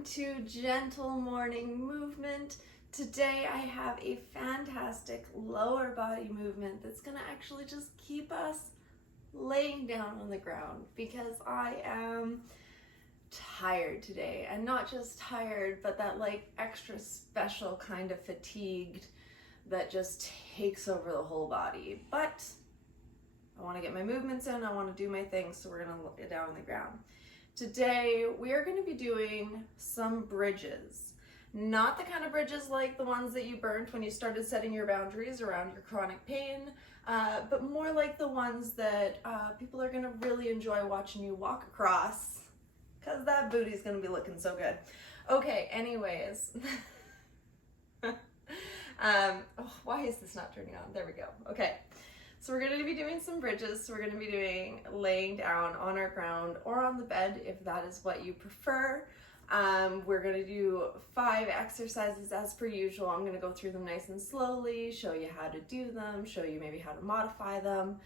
welcome to Gentle Morning Movement. Today I have a fantastic lower body movement that's going to actually just keep us laying down on the ground because I am tired today, and not just tired, but that like extra special kind of fatigued that just takes over the whole body. But I want to get my movements in, I want to do my things, so we're going to lay down on the ground. Today we are going to be doing some bridges. Not the kind of bridges like the ones that you burnt when you started setting your boundaries around your chronic pain, but more like the ones that people are going to really enjoy watching you walk across, because that booty's going to be looking so good. Okay, anyways. Why is this not turning on? There we go. Okay. So we're going to be doing some bridges. So we're going to be doing laying down on our ground or on the bed if that is what you prefer. We're going to do 5 exercises as per usual. I'm going to go through them nice and slowly, show you how to do them, show you maybe how to modify them.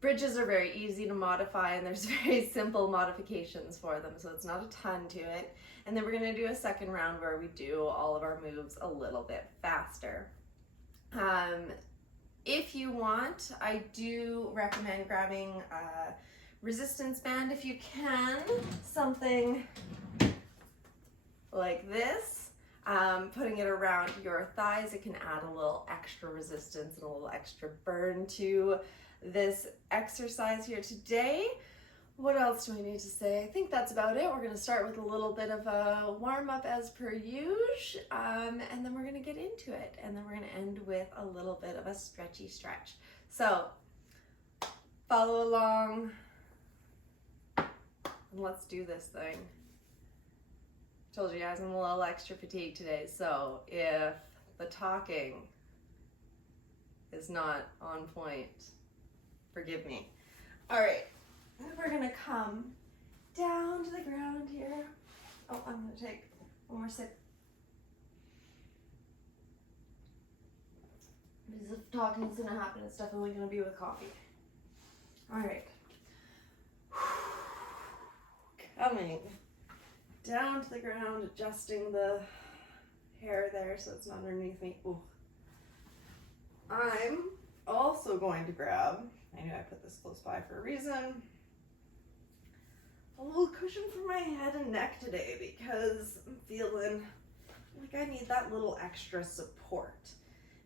Bridges are very easy to modify, and there's very simple modifications for them, so it's not a ton to it. And then we're going to do a second round where we do all of our moves a little bit faster. If you want, I do recommend grabbing a resistance band if you can, something like this, putting it around your thighs. It can add a little extra resistance and a little extra burn to this exercise here today. What else do we need to say? I think that's about it. We're going to start with a little bit of a warm-up as per usual, and then we're going to get into it, and then we're going to end with a little bit of a stretchy stretch. So follow along, and let's do this thing. Told you guys I'm a little extra fatigued today, so if the talking is not on point, forgive me. All right. We're going to come down to the ground here. Oh, I'm going to take one more sip. Because if talking's going to happen, it's definitely going to be with coffee. All right. Coming down to the ground, adjusting the hair there so it's not underneath me. Ooh. I'm also going to grab, I knew I put this close by for a reason, a little cushion for my head and neck today because I'm feeling like I need that little extra support.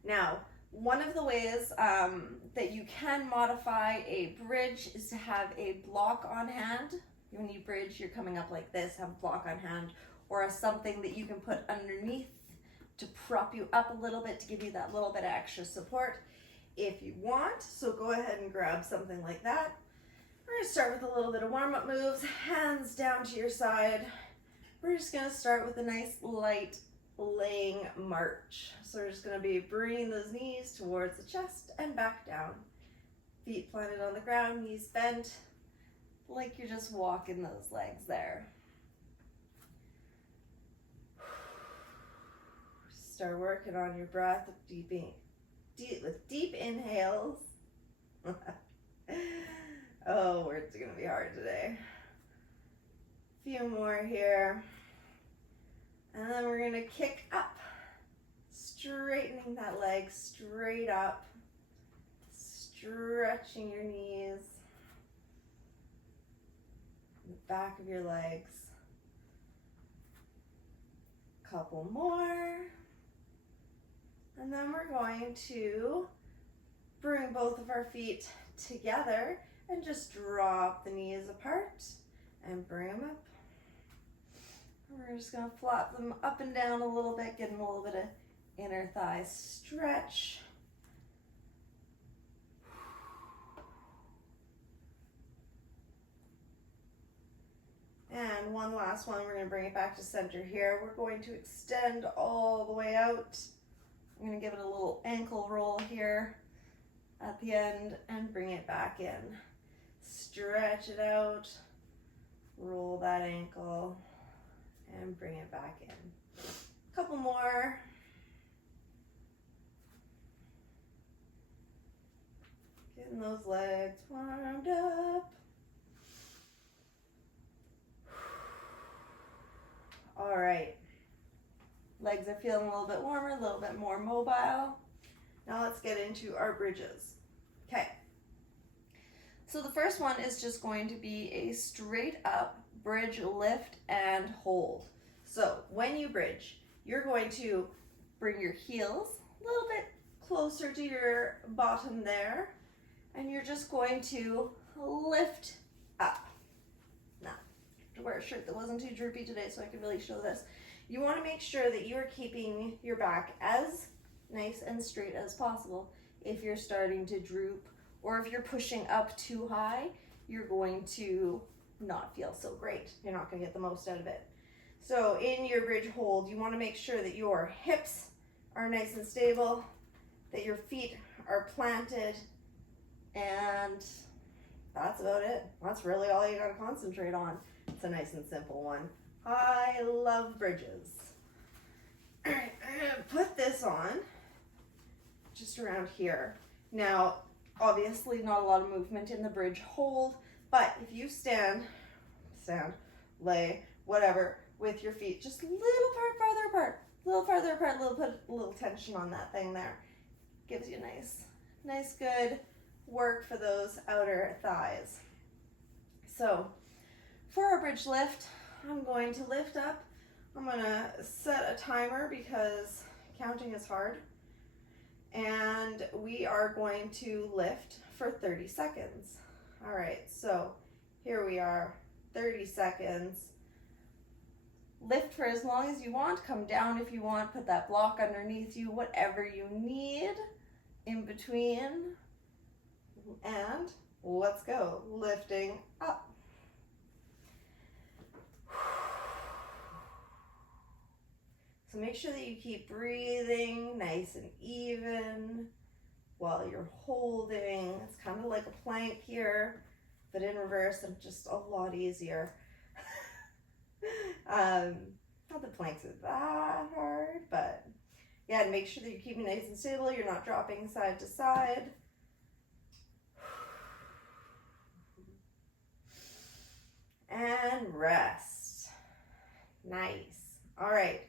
Now, one of the ways that you can modify a bridge is to have a block on hand. When you bridge, you're coming up like this, have a block on hand, or something that you can put underneath to prop you up a little bit to give you that little bit of extra support if you want. So go ahead and grab something like that. We're going to start with a little bit of warm-up moves, hands down to your side. We're just going to start with a nice light laying march. So we're just going to be bringing those knees towards the chest and back down. Feet planted on the ground, knees bent, like you're just walking those legs there. Start working on your breath with deep inhales. Oh, words are going to be hard today. A few more here. And then we're going to kick up, straightening that leg straight up, stretching your knees, the back of your legs. Couple more. And then we're going to bring both of our feet together and just drop the knees apart and bring them up. We're just going to flop them up and down a little bit, getting a little bit of inner thigh stretch. And one last one, we're going to bring it back to center here. We're going to extend all the way out. I'm going to give it a little ankle roll here at the end and bring it back in. Stretch it out, roll that ankle, and bring it back in. A couple more. Getting those legs warmed up. things are feeling a little bit warmer, a little bit more mobile. Now let's get into our bridges. Okay. So the first one is just going to be a straight up bridge lift and hold. So when you bridge, you're going to bring your heels a little bit closer to your bottom there, and you're just going to lift up. Now, I have to wear a shirt that wasn't too droopy today so I can really show this. You want to make sure that you are keeping your back as nice and straight as possible. If you're starting to droop or if you're pushing up too high, you're going to not feel so great. You're not going to get the most out of it. So in your bridge hold, you want to make sure that your hips are nice and stable, that your feet are planted, and that's about it. That's really all you got to concentrate on. It's a nice and simple one. I love bridges. All right, I'm going to put this on just around here. Now, obviously not a lot of movement in the bridge hold, but if you stand, lay, whatever, with your feet just a little farther apart, put a little tension on that thing there. Gives you nice good work for those outer thighs. So for our bridge lift, I'm going to lift up. I'm going to set a timer because counting is hard. And we are going to lift for 30 seconds. All right, so here we are, 30 seconds. Lift for as long as you want, come down if you want, put that block underneath you, whatever you need in between. And let's go, lifting up. So make sure that you keep breathing nice and even while you're holding. It's kind of like a plank here, but in reverse and just a lot easier. Not that planks are that hard, but yeah, and make sure that you're keeping nice and stable. You're not dropping side to side. And rest. Nice. All right.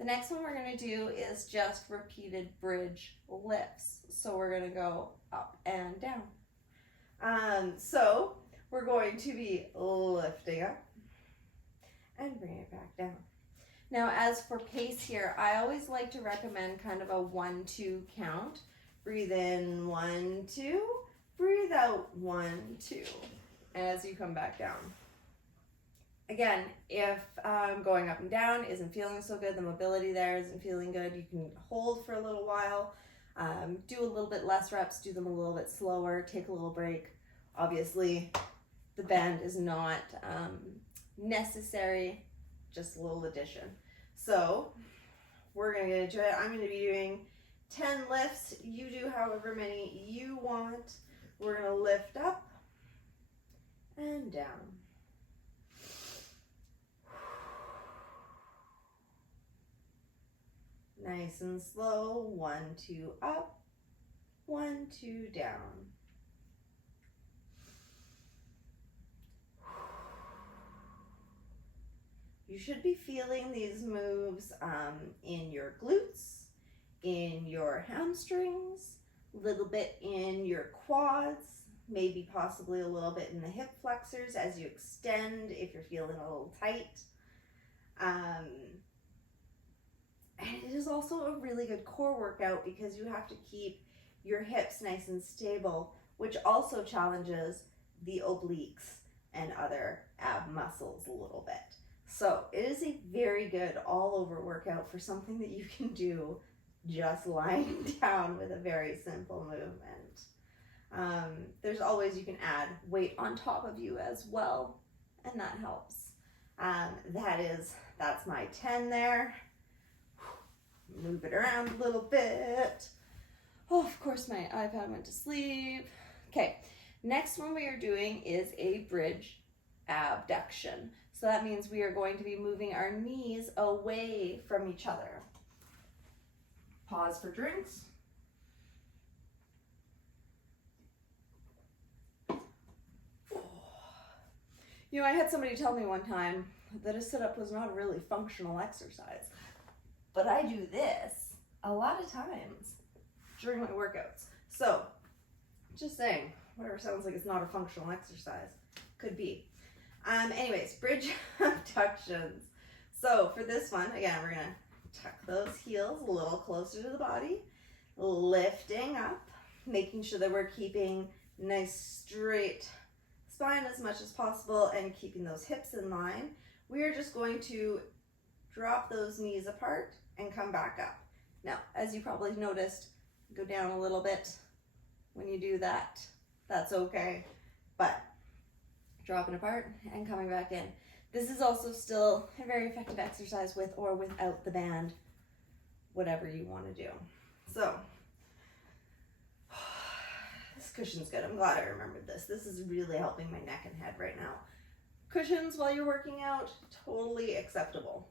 The next one we're going to do is just repeated bridge lifts. So we're going to go up and down. So we're going to be lifting up and bring it back down. Now, as for pace here, I always like to recommend kind of a 1-2 count. Breathe in 1, 2, breathe out 1, 2 as you come back down. Again, if going up and down isn't feeling so good, the mobility there isn't feeling good, you can hold for a little while, do a little bit less reps, do them a little bit slower, take a little break. Obviously, the bend is not necessary, just a little addition. So we're going to get into it. I'm going to be doing 10 lifts. You do however many you want. We're going to lift up and down. Nice and slow. 1, 2 up, 1, 2 down. You should be feeling these moves in your glutes, in your hamstrings, a little bit in your quads, maybe possibly a little bit in the hip flexors as you extend if you're feeling a little tight. And it is also a really good core workout because you have to keep your hips nice and stable, which also challenges the obliques and other ab muscles a little bit. So it is a very good all-over workout for something that you can do just lying down with a very simple movement. There's always, you can add weight on top of you as well, and that helps. That's my 10 there. Move it around a little bit. Oh, of course my iPad went to sleep. Okay, next one we are doing is a bridge abduction. So that means we are going to be moving our knees away from each other. Pause for drinks. You know, I had somebody tell me one time that a sit-up was not a really functional exercise. but I do this a lot of times during my workouts. So, just saying, whatever sounds like it's not a functional exercise, could be. Anyways, bridge abductions. So for this one, again, we're gonna tuck those heels a little closer to the body, lifting up, making sure that we're keeping nice straight spine as much as possible and keeping those hips in line. We are just going to drop those knees apart and come back up. Now, as you probably noticed, go down a little bit when you do that. That's okay, but dropping apart and coming back in. This is also still a very effective exercise with or without the band, whatever you want to do. So, this cushion's good. I'm glad I remembered this. This is really helping my neck and head right now. Cushions while you're working out, totally acceptable.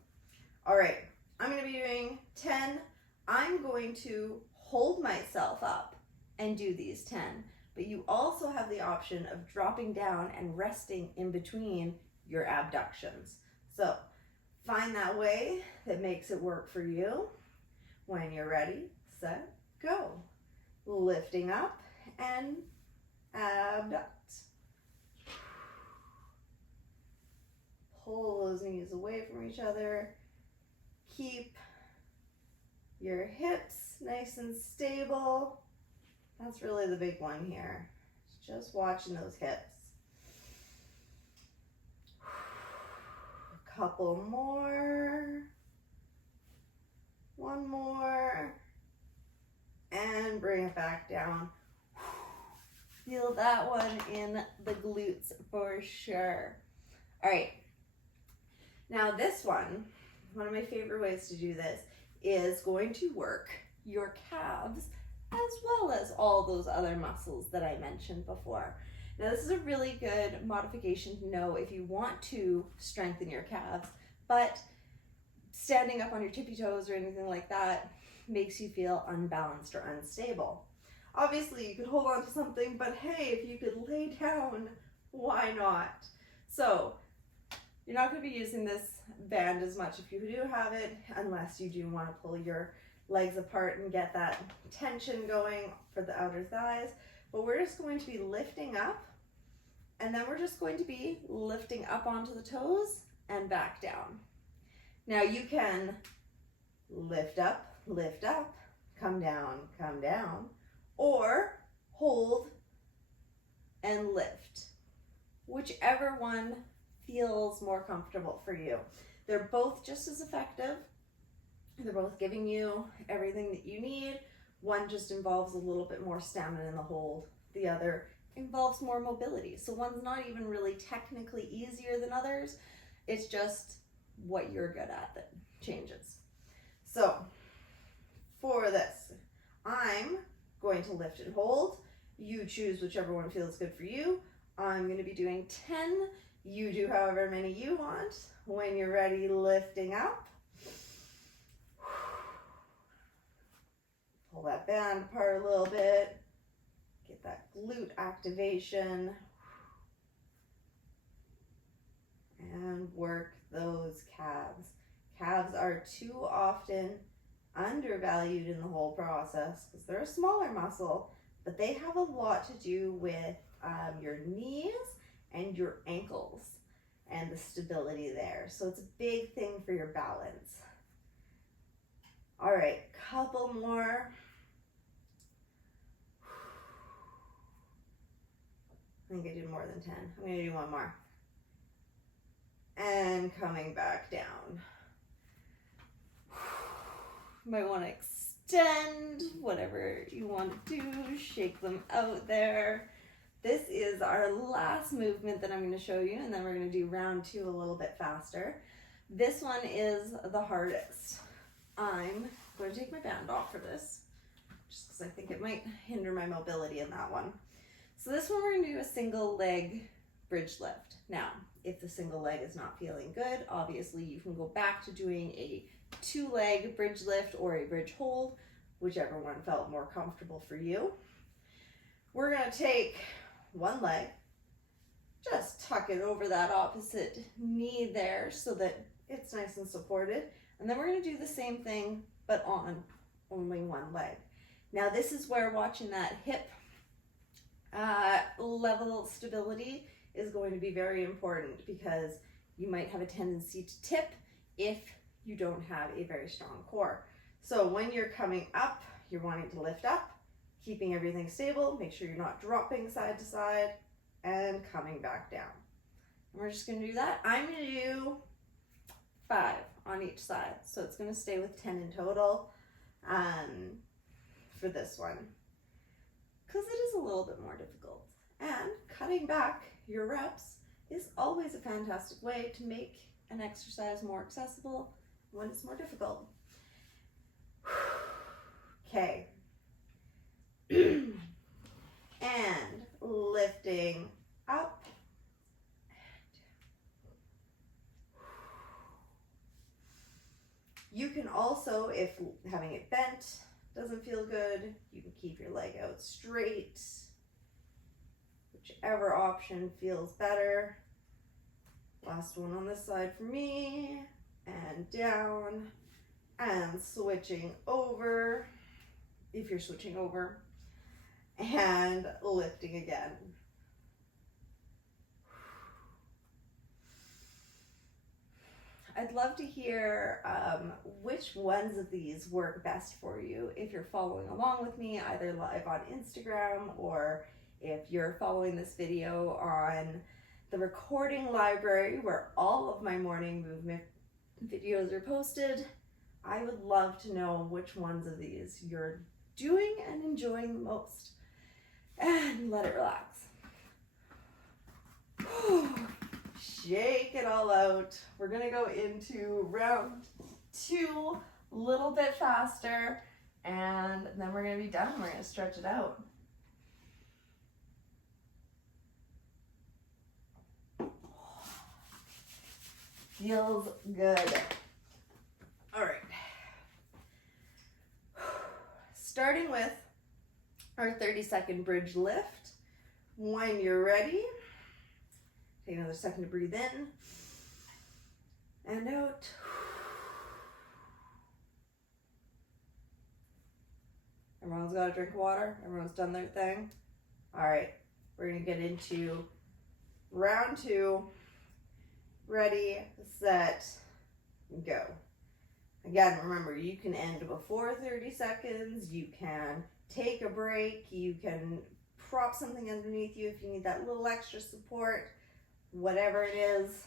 All right, I'm going to be doing 10. I'm going to hold myself up and do these 10, but you also have the option of dropping down and resting in between your abductions. So find that way that makes it work for you. When you're ready, set, go. Lifting up and abduct. Pull those knees away from each other. Keep your hips nice and stable. That's really the big one here. Just watching those hips. A couple more. One more. And bring it back down. Feel that one in the glutes for sure. All right. Now this one of my favorite ways to do this is going to work your calves as well as all those other muscles that I mentioned before. Now this is a really good modification to know if you want to strengthen your calves, but standing up on your tippy toes or anything like that makes you feel unbalanced or unstable. Obviously you could hold on to something, but hey, if you could lay down, why not? So you're not going to be using this band as much if you do have it, unless you do want to pull your legs apart and get that tension going for the outer thighs. But we're just going to be lifting up, and then we're just going to be lifting up onto the toes and back down. Now you can lift up, come down, or hold and lift. Whichever one feels more comfortable for you. They're both just as effective. They're both giving you everything that you need. One just involves a little bit more stamina in the hold. The other involves more mobility. So one's not even really technically easier than others. It's just what you're good at that changes. So for this, I'm going to lift and hold. You choose whichever one feels good for you. I'm going to be doing 10. You do however many you want. When you're ready, lifting up. Pull that band apart a little bit. Get that glute activation. And work those calves. Calves are too often undervalued in the whole process because they're a smaller muscle, but they have a lot to do with your knees and your ankles and the stability there. So it's a big thing for your balance. All right, couple more. I think I did more than 10. I'm gonna do one more. And coming back down. Might want to extend, whatever you want to do, shake them out there. This is our last movement that I'm going to show you, and then we're going to do round 2 a little bit faster. This one is the hardest. I'm going to take my band off for this, just because I think it might hinder my mobility in that one. So this one we're going to do a single leg bridge lift. Now, if the single leg is not feeling good, obviously you can go back to doing a 2-leg bridge lift or a bridge hold, whichever one felt more comfortable for you. We're going to take one leg, just tuck it over that opposite knee there so that it's nice and supported. And then we're going to do the same thing, but on only one leg. Now this is where watching that hip level stability is going to be very important, because you might have a tendency to tip if you don't have a very strong core. So when you're coming up, you're wanting to lift up, keeping everything stable, make sure you're not dropping side to side, and coming back down. And we're just going to do that. I'm going to do 5 on each side, so it's going to stay with 10 in total for this one, because it is a little bit more difficult. And cutting back your reps is always a fantastic way to make an exercise more accessible when it's more difficult. Okay. And lifting up. You can also, if having it bent doesn't feel good, you can keep your leg out straight. Whichever option feels better. Last one on this side for me. And down. And switching over, if you're switching over. And lifting again. I'd love to hear which ones of these work best for you. If you're following along with me, either live on Instagram, or if you're following this video on the recording library where all of my morning movement videos are posted, I would love to know which ones of these you're doing and enjoying the most. And let it relax. Shake it all out. We're gonna go into round 2 a little bit faster, and then we're gonna be done. We're gonna stretch it out. Feels good. All right. Starting with our 30-second bridge lift. When you're ready, take another second to breathe in and out. Everyone's got a drink of water. Everyone's done their thing. All right, we're gonna get into round 2. Ready, set, go. Again, remember, you can end before 30 seconds. You can take a break. You can prop something underneath you if you need that little extra support. Whatever it is.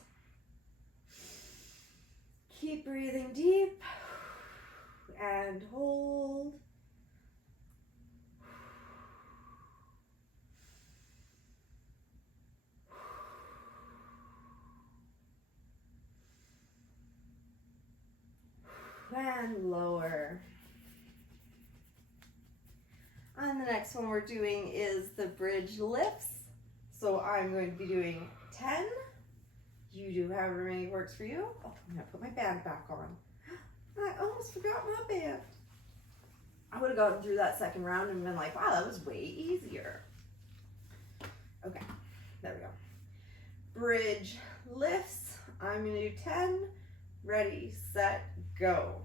Keep breathing deep and hold. And lower. And the next one we're doing is the bridge lifts. So I'm going to be doing 10. You do however many works for you. Oh, I'm gonna put my band back on. I almost forgot my band. I would have gotten through that second round and been like, wow, that was way easier. Okay, there we go. Bridge lifts. I'm gonna do 10. Ready, set, go.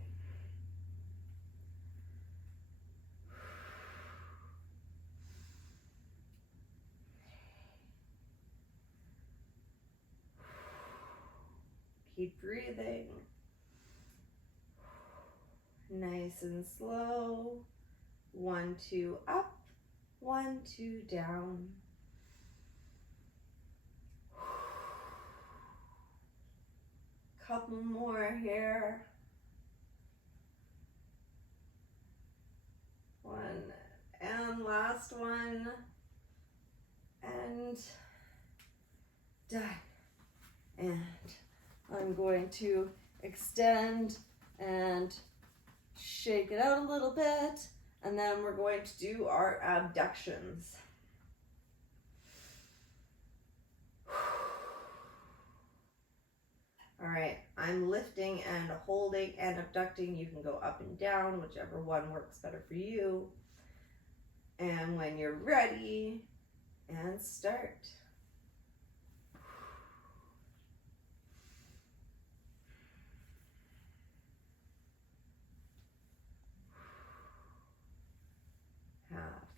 Keep breathing. Nice and slow. 1, 2 up, 1, 2 down. Couple more here. 1 and last one. And done. And I'm going to extend and shake it out a little bit, and then we're going to do our abductions. All right, I'm lifting and holding and abducting. You can go up and down, whichever one works better for you. And when you're ready, and start.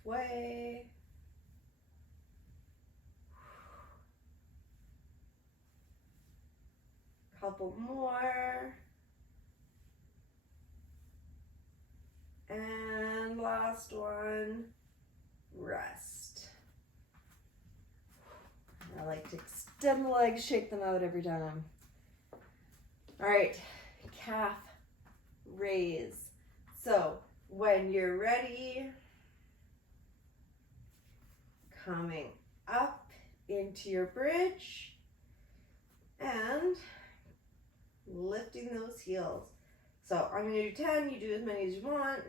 halfway. Couple more. And last one, rest. I like to extend the legs, shake them out every time. All right, calf raise. So when you're ready, coming up into your bridge and lifting those heels. So I'm going to do 10, you do as many as you want.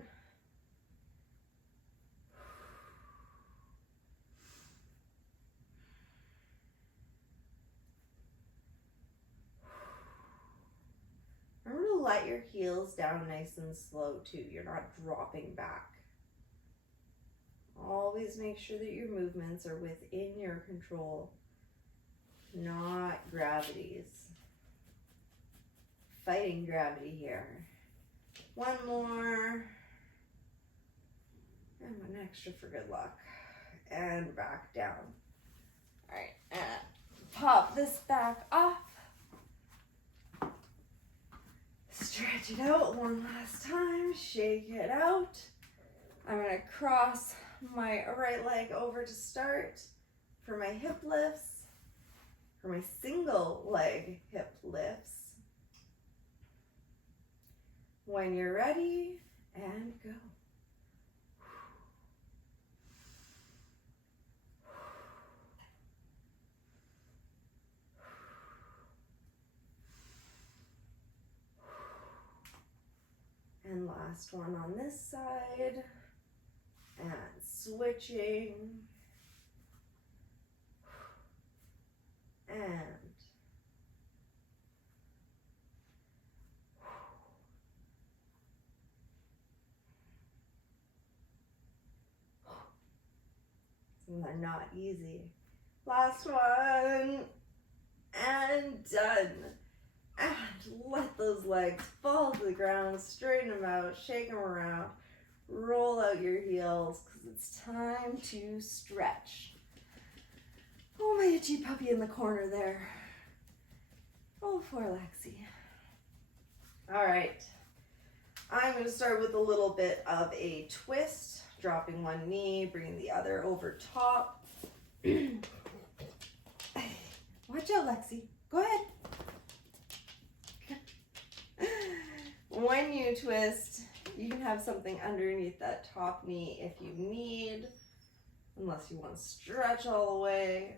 Remember to let your heels down nice and slow too. You're not dropping back. Always make sure that your movements are within your control, not gravity's. Fighting gravity here. One more. And one extra for good luck. And back down. All right, and pop this back off. Stretch it out one last time. Shake it out. I'm going to cross my right leg over to start for my hip lifts, for my single leg hip lifts. When you're ready, and go. And last one on this side. And switching. And they're not easy. Last one. And done. And let those legs fall to the ground. Straighten them out. Shake them around. Roll out your heels because it's time to stretch. Oh, my itchy puppy in the corner there. Oh, poor Lexi. All right. I'm going to start with a little bit of a twist. Dropping one knee, bringing the other over top. Watch out, Lexi. Go ahead. When you twist, you can have something underneath that top knee if you need, unless you want to stretch all the way.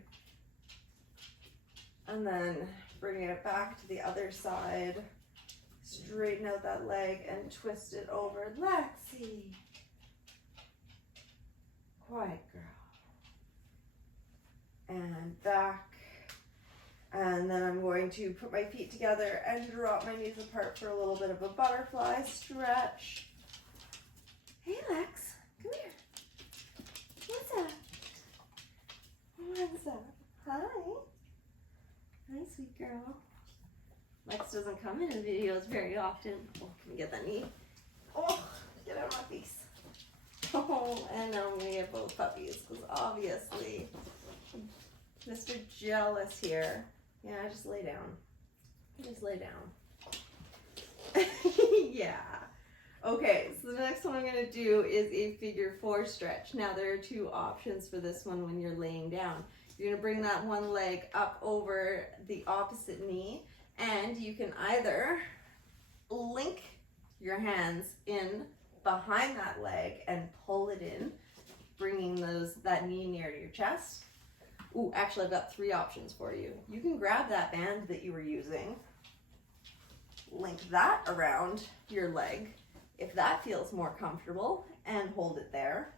And then bringing it back to the other side. Straighten out that leg and twist it over. Lexi. Quiet girl. And back. And then I'm going to put my feet together and drop my knees apart for a little bit of a butterfly stretch. Hey, Lex. Come here. What's up? What's up? Hi. Hi, sweet girl. Lex doesn't come in videos very often. Oh, can you get that knee? Oh, get out of my face. Oh, and now I'm going to get both puppies because obviously Mr. Jealous here. Yeah, just lay down. Just lay down. Yeah. Okay, so the next one I'm going to do is a figure 4 stretch. Now, there are two options for this one when you're laying down. You're going to bring that one leg up over the opposite knee, and you can either link your hands in behind that leg and pull it in, bringing that knee near to your chest. Ooh, actually, I've got 3 options for you. You can grab that band that you were using, link that around your leg, if that feels more comfortable, and hold it there.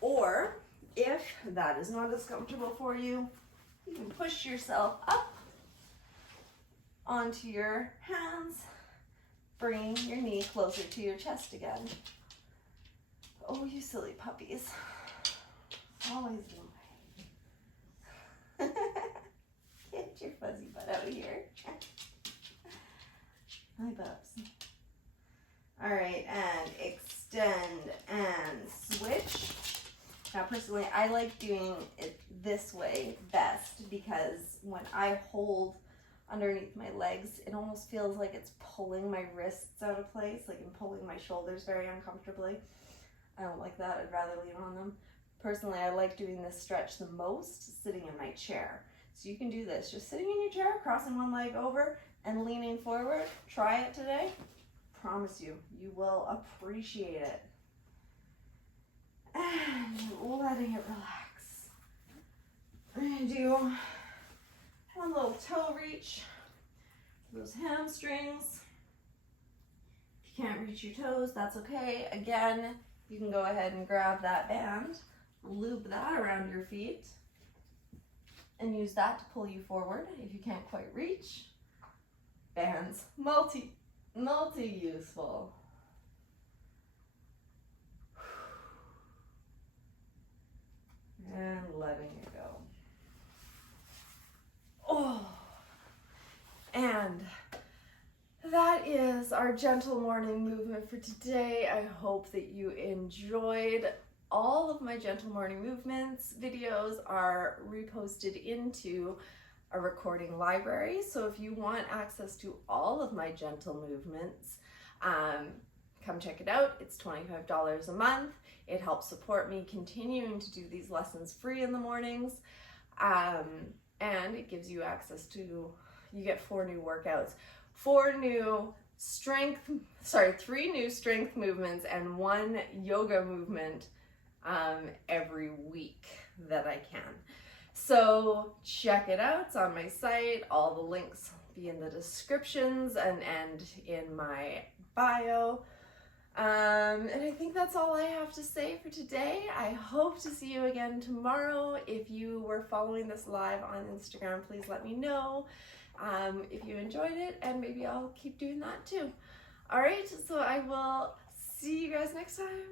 Or, if that is not as comfortable for you, you can push yourself up onto your hands, bringing your knee closer to your chest again. Oh, you silly puppies. Always lie. Get your fuzzy butt out of here. Hi, pups. All right, and extend and switch. Now, personally, I like doing it this way best because when I hold underneath my legs, it almost feels like it's pulling my wrists out of place, like I'm pulling my shoulders very uncomfortably. I don't like that. I'd rather lean on them. Personally, I like doing this stretch the most sitting in my chair. So you can do this, just sitting in your chair, crossing one leg over and leaning forward. Try it today. Promise you, you will appreciate it. And letting it relax. I'm gonna do one little toe reach, those hamstrings. If you can't reach your toes, that's okay. Again, you can go ahead and grab that band, loop that around your feet, and use that to pull you forward if you can't quite reach. Bands, multi-useful. And letting it go. Oh, and that is our gentle morning movement for today. I hope that you enjoyed. All of my gentle morning movements videos are reposted into a recording library. So if you want access to all of my gentle movements, come check it out. It's $25 a month. It helps support me continuing to do these lessons free in the mornings. And it gives you access to, you get 4 new workouts, 3 new strength movements and 1 yoga movement every week that I can. So check it out. It's on my site. All the links will be in the descriptions and in my bio. And I think that's all I have to say for today. I hope to see you again tomorrow. If you were following this live on Instagram, please let me know if you enjoyed it, and maybe I'll keep doing that too. All right, so I will see you guys next time.